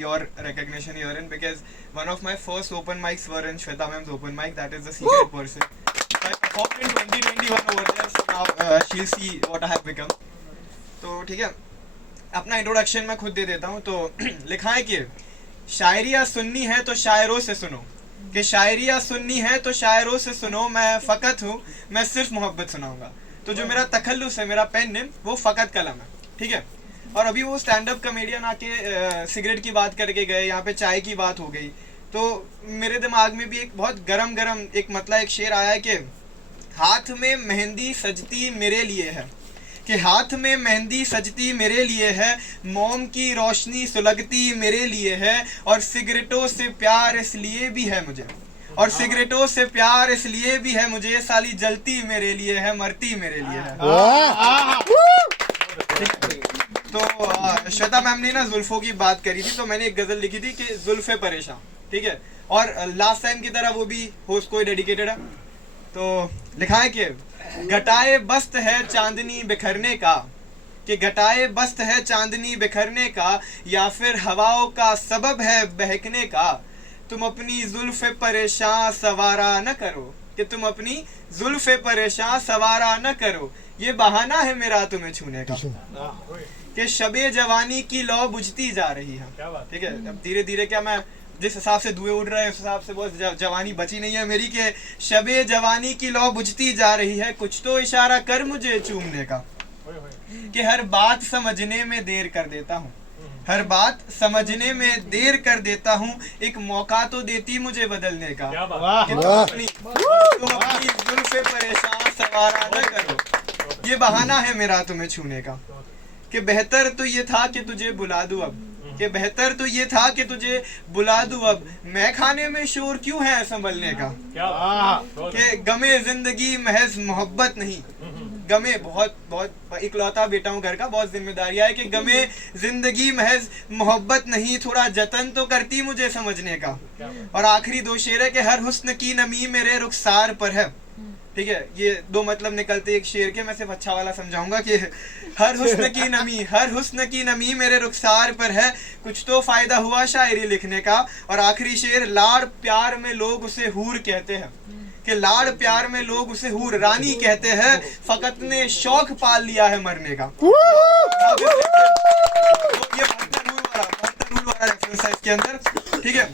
your recognition herein because one of my first open mics were in Shweta ma'am's open mic. That is the secret person. So I performed in 2021 over there. So now she'll see what I have become. तो ठीक है, अपना introduction मैं खुद दे देता हूँ. तो लिखा है कि शायरिया सुननी है तो शायरों से सुनो, कि शायरिया सुननी है तो शायरों से सुनो, मैं फ़कत हूँ, मैं सिर्फ मोहब्बत सुनाऊंगा. तो जो मेरा तखल्लुस है, मेरा पेन नेम, वो फ़कत कलम है. ठीक है. और अभी वो स्टैंड अप कॉमेडियन आके सिगरेट की बात करके गए, यहाँ पे चाय की बात हो गई. तो मेरे दिमाग में भी एक बहुत गरम एक मतलब एक शेर आया है कि हाथ में मेहंदी सजती मेरे लिए है, कि हाथ में मेहंदी सजती मेरे लिए है, मोम की रोशनी सुलगती मेरे लिए है, और सिगरेटों से प्यार इसलिए भी है मुझे, और सिगरेटों से प्यार इसलिए भी है मुझे, साली जलती मेरे लिए है, मरती मेरे लिए है. तो श्वेता मैम ने ना जुल्फों की बात करी थी, तो मैंने एक गजल लिखी थी कि जुल्फे परेशान. ठीक है. और लास्ट टाइम की तरह वो भी होस्ट को डेडिकेटेड है. तो लिखा है कि घटाए बस्त है चांदनी बिखरने का, कि घटाए बस्त है चांदनी बिखरने का, या फिर हवाओं का सबब है बहकने का, तुम अपनी जुल्फे परेशान सवारा न करो, कि तुम अपनी जुल्फे परेशान सवारा न करो, ये बहाना है मेरा तुम्हें छूने का, कि शबे जवानी की लौ बुझती जा रही है. ठीक है. अब धीरे धीरे क्या मैं जिस हिसाब से धुएं उड़ रहे हैं उस हिसाब से बहुत जवानी बची नहीं है मेरी, के शबे जवानी की लौ बुझती जा रही है, कुछ तो इशारा कर मुझे चूमने का, कि हर बात समझने में देर कर देता हूँ, हर बात समझने में देर कर देता हूँ, एक मौका तो देती मुझे बदलने का, कि तुम अपनी जुल्फे परेशान सवारा न करो, ये बहाना है मेरा तुम्हें छूने का, कि बेहतर तो ये था कि तुझे बुला दूं अब, कि बेहतर तो ये था कि तुझे बुला दूं अब, मैं खाने में शोर क्यों है संभलने का, कि गमे जिंदगी महज मोहब्बत नहीं, गमे बहुत इकलौता बेटा हूँ घर का, बहुत जिम्मेदारियां है, कि गमे जिंदगी महज मोहब्बत नहीं, थोड़ा जतन तो करती मुझे समझने का. और आखिरी दो शेर है कि हर हुस्न की नमी मेरे रुखसार पर है. ठीक है. ये दो मतलब निकलते एक शेर के, मैं सिर्फ अच्छा वाला समझाऊंगा कि हर हुस्न की नमी मेरे रुखसार पर है, कुछ तो फायदा हुआ शायरी लिखने का. और आखिरी शेर, लाड़ प्यार में लोग उसे हूर कहते हैं, कि लाड़ प्यार में लोग उसे हूर रानी कहते हैं, फकत ने शौक पाल लिया है मरने का. ये बहत्तर रूल वाला रेफरेंस है इसके अंदर. ठीक है.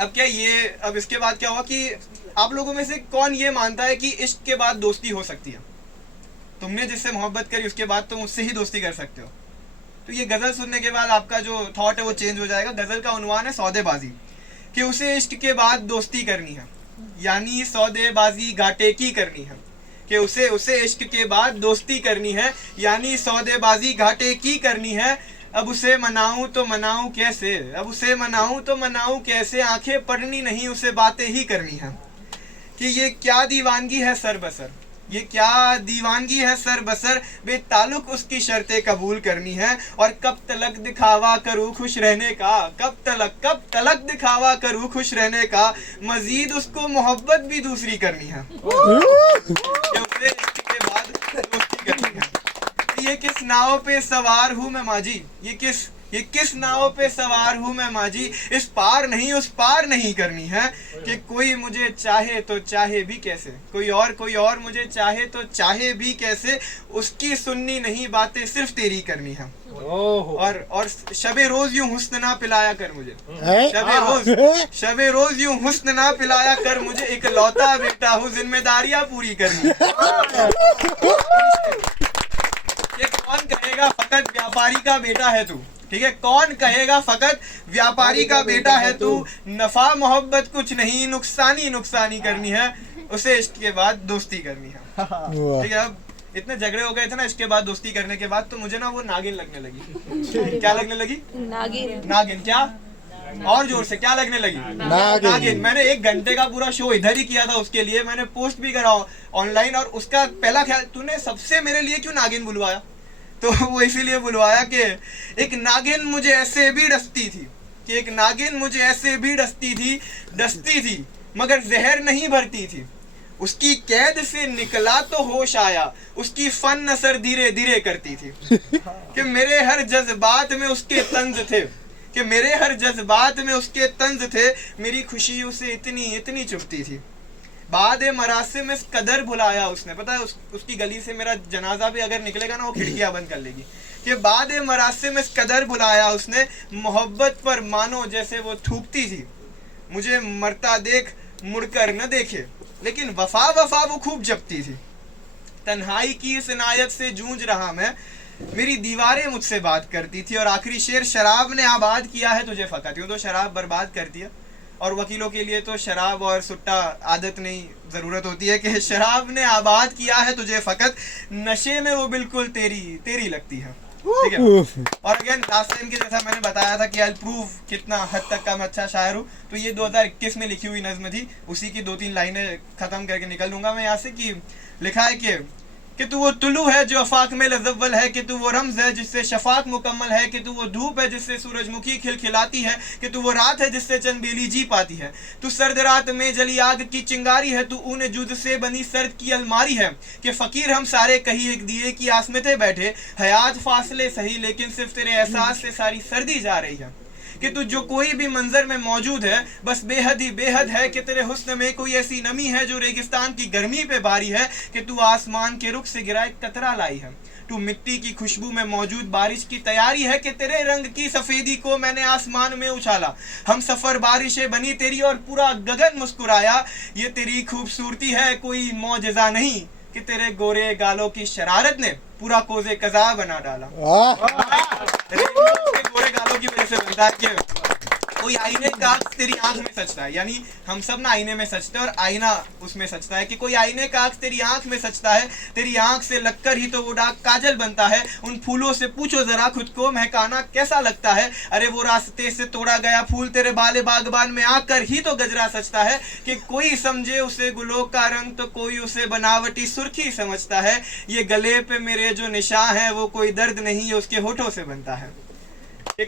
अब क्या ये अब इसके बाद क्या हुआ कि आप लोगों में से कौन ये मानता है कि इश्क के बाद दोस्ती हो सकती है? तुमने जिससे मोहब्बत करी उसके बाद तुम उससे ही दोस्ती कर सकते हो. तो ये गजल सुनने के बाद आपका जो थॉट है वो चेंज हो जाएगा. गजल का उन्वान है सौदेबाजी, कि उसे इश्क के बाद दोस्ती करनी है, यानी सौदेबाजी घाटे की करनी है, कि उसे इश्क के बाद दोस्ती करनी है, यानी सौदेबाजी घाटे की करनी है. अब उसे मनाऊं तो मनाऊं कैसे, अब उसे मनाऊं तो मनाऊं कैसे, आंखें पढ़नी नहीं उसे बातें ही करनी है, कि ये क्या दीवानगी है सर बसर, ये क्या दीवानगी है सर बसर, बेताल्लुक उसकी शर्तें कबूल करनी है. और कब तलक दिखावा करूँ खुश रहने का, कब तलक दिखावा करूँ खुश रहने का, मजीद उसको मोहब्बत भी दूसरी करनी है, उसे इसके बाद दोस्ती करनी है. ये किस नाव पे सवार हूँ मैं माजी, ये किस नाव पे सवार हूँ मैं माजी, इस पार नहीं उस पार नहीं करनी है, कि कोई मुझे चाहे तो चाहे भी कैसे, कोई और मुझे चाहे तो चाहे भी कैसे, उसकी सुननी नहीं बातें सिर्फ तेरी करनी है. और शबे रोज यूं हुस्न ना पिलाया कर मुझे, शबे रोज यूं हुस्न ना पिलाया कर मुझे, एक लौता बेटा हूँ जिम्मेदारियां पूरी करनी. ये कौन कहेगा फकत व्यापारी का बेटा है तू. ठीक है. कौन कहेगा फकत व्यापारी का बेटा है तू, नफा मोहब्बत कुछ नहीं, नुकसानी करनी है, उसे इश्क के बाद दोस्ती करनी है. ठीक है. अब इतने झगड़े हो गए थे ना इसके बाद दोस्ती करने के बाद, तो मुझे ना वो नागिन लगने लगी. क्या लगने लगी? नागिन. क्या? और जोर से क्या लगने लगी? नागिन. मैंने 1 घंटे का पूरा शो इधर ही किया था, उसके लिए मैंने पोस्ट भी करा ऑनलाइन, और उसका पहला ख्याल, तूने सबसे मेरे लिए क्यों नागिन बुलवाया? तो वो इसीलिए बुलवाया कि एक नागिन मुझे ऐसे भी डसती थी, कि एक नागिन मुझे ऐसे भी डसती थी मगर जहर नहीं भरती थी, उसकी कैद से निकला तो होश आया, उसकी फन नसर धीरे धीरे करती थी, कि मेरे हर जज्बात में उसके तंज थे, कि मेरे हर जज्बात में उसके तंज थे, मेरी खुशी उसे इतनी इतनी चुभती थी। बाद मरासिम इस कदर बुलाया उसने, पता है उसकी गली से मेरा जनाजा भी अगर निकलेगा ना वो खिड़कियां बंद कर लेगी, कि बाद मरासिम इस कदर बुलाया उसने, मोहब्बत पर मानो जैसे वो थूकती थी। मुझे मरता देख मुड़कर न देखे, लेकिन वफा वफा वो खूब जपती थी। तन्हाई की इस इनायत से जूझ रहा मैं, मेरी दीवारें मुझसे बात करती थी। और आखिरी शेर, शराब ने आबाद किया है तुझे फकत, यूं तो शराब बर्बाद कर दिया, और वकीलों के लिए तो शराब और सुट्टा आदत नहीं, ज़रूरत होती है कि शराब ने आबाद किया है तुझे फ़कत, नशे में वो बिल्कुल तेरी तेरी लगती है। ठीक है। और अगेन लास्ट टाइम के जैसा मैंने बताया था कि आई प्रूव कितना हद तक का मैं अच्छा शायर हूँ, तो ये 2021 में लिखी हुई नज़्म थी, उसी की 2-3 लाइनें ख़त्म करके निकल लूँगा मैं यहाँ से। कि लिखा है कि तू वो तुलू है जो अफाक में लज़व्वल है, कि तू वो रम्ज़ है जिससे शफाक मुकम्मल है, कि तू वो धूप है जिससे सूरजमुखी खिलखिलाती है, कि तू वो रात है जिससे चंदेली जी पाती है। तू सर्द रात में जली आग की चिंगारी है, तू ऊन जुद से बनी सर्द की अलमारी है, कि फ़कीर हम सारे कहीं एक दिए की आस में थे बैठे, हयात फासले सही लेकिन सिर्फ तेरे एहसास से सारी सर्दी जा रही है। कि तू जो कोई भी मंजर में मौजूद है बस बेहद ही बेहद है, कि तेरे हुस्न में कोई ऐसी नमी है जो रेगिस्तान की गर्मी पे भारी है, कि तू आसमान के रुख से गिरा एक कतरा लाई है। तू मिट्टी की खुशबू में मौजूद बारिश की तैयारी है, कि तेरे रंग की सफ़ेदी को मैंने आसमान में उछाला। हम सफ़र बारिशें बनी तेरी और पूरा गगन मुस्कुराया, ये तेरी खूबसूरती है कोई मौजज़ा नहीं, कि तेरे गोरे गालों की शरारत ने पूरा कोज़े कज़ा बना डाला। गोरे गालों की वजह से बनता है कि कोई आईने का अक्स तेरी आंख में सचता है, यानी हम सब ना आईने में सचते हैं और आईना उसमें सचता है, कि कोई आईने का अक्स तेरी आंख में सचता है, तेरी आंख से लगकर ही तो वो डाक काजल बनता है। उन फूलों से पूछो जरा खुद को महकाना कैसा लगता है, अरे वो रास्ते से तोड़ा गया फूल तेरे बाले बागबान में आकर ही तो गजरा सचता है, कि कोई समझे उसे गुलों का रंग तो कोई उसे बनावटी सुर्खी समझता है। ये गले पे मेरे जो निशान है वो कोई दर्द नहीं उसके होठों से बनता है। कि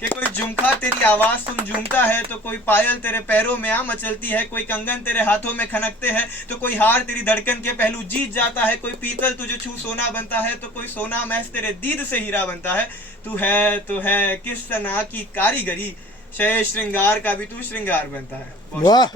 कोई झुमका तेरी आवाज सुन झूमता है, तो कोई पायल तेरे पैरों में आ मचलती है, कोई कंगन तेरे हाथों में खनकते हैं, तो कोई हार तेरी धड़कन के पहलू जीत जाता है, कोई पीतल तुझे छू सोना बनता है, तो कोई सोना महज तेरे दीद से हीरा बनता है। तू है किस सना की कारीगरी, शय श्रृंगार का भी तू श्रृंगार बनता है। वाह।